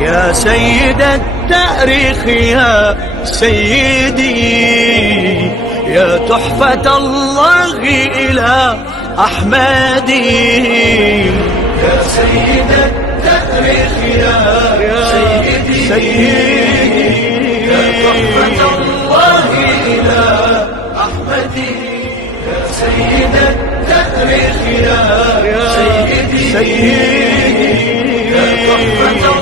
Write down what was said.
يا سيد التاريخ يا سيدي، يا تحفة الله إلى أحمدي. يا سيد التاريخ يا سيدي، يا تحفة الله إلى أحمدي. يا سيد التاريخ يا سيدي، يا تحفة